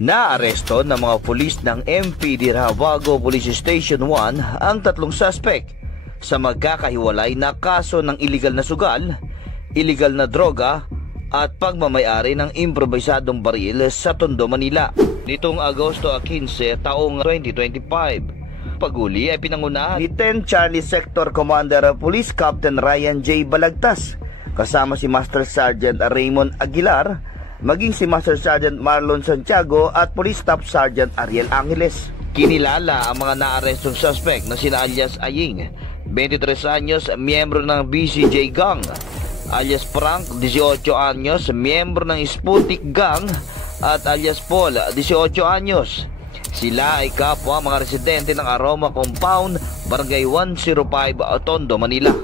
Naaresto ng mga pulis ng MPD Rahawago Police Station 1 ang tatlong suspect sa magkakahiwalay na kaso ng iligal na sugal, iligal na droga at pagmamayari ng improbisadong baril sa Tondo, Manila. Nitong Agosto 15 taong 2025, paguli ay pinangunahan ni 10 Charlie Sector Commander Police Captain Ryan J. Balagtas kasama si Master Sergeant Raymond Aguilar, maging si Master Sergeant Marlon Santiago at Police Staff Sergeant Ariel Angeles. Kinilala ang mga naarestong suspect na sina alias Aying, 23 anyos, miyembro ng BCJ Gang, alias Frank, 18 anyos, miyembro ng Sputik Gang, at alias Paul, 18 anyos. Sila ay kapwa mga residente ng Aroma Compound, Barangay 105, Tondo, Manila.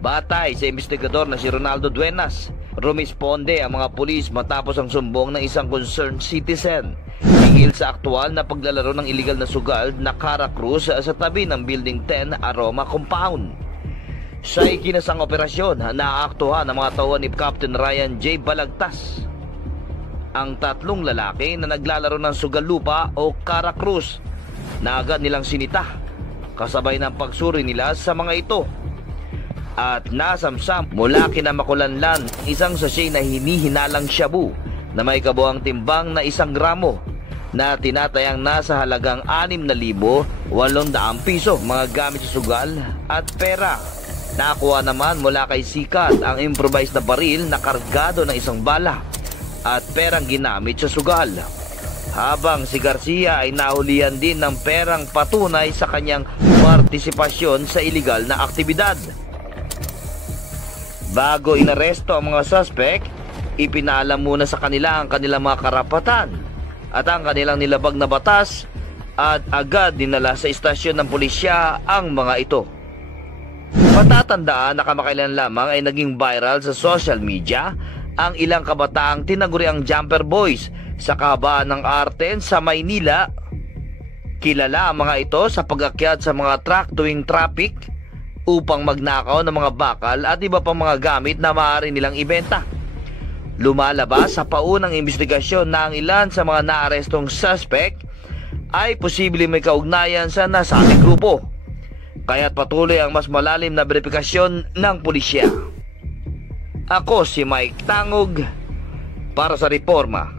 Batay sa investigador na si Ronaldo Duenas, rumisponde ang mga pulis matapos ang sumbong ng isang concerned citizen hinggil sa aktual na paglalaro ng iligal na sugal na Caracruz sa tabi ng Building 10 Aroma Compound. Sa ikinasang operasyon, naaaktuhan ang mga tauhan ni Captain Ryan J. Balagtas ang tatlong lalaki na naglalaro ng sugal lupa o Caracruz na agad nilang sinita kasabay ng pagsuri nila sa mga ito. At nasamsam mula kinamakulanlan isang sachet na hinihinalang shabu na may kabuang timbang na 1 gramo na tinatayang nasa halagang 6,800 piso, mga gamit sa sugal at pera. Nakuha naman mula kay Sikat ang improvised na baril na kargado ng 1 bala at perang ginamit sa sugal. Habang si Garcia ay nahulihan din ng perang patunay sa kanyang partisipasyon sa iligal na aktibidad. Bago inaresto ang mga suspect, ipinaalam muna sa kanila ang kanilang mga karapatan at ang kanilang nilabag na batas at agad dinala sa istasyon ng pulisya ang mga ito. Patatandaan na kamakailan lamang ay naging viral sa social media ang ilang kabataang tinaguriang Jumper Boys sa kahabaan ng Arten sa Maynila. Kilala ang mga ito sa pag-akyat sa mga truck tuwing traffic upang magnakaw ng mga bakal at iba pang mga gamit na maaari nilang ibenta. Lumalabas sa paunang investigasyon na ang ilan sa mga naarestong suspect ay posibleng may kaugnayan sa nasabing grupo. Kaya't patuloy ang mas malalim na verifikasyon ng pulisya. Ako si Mike Tangog para sa Reforma.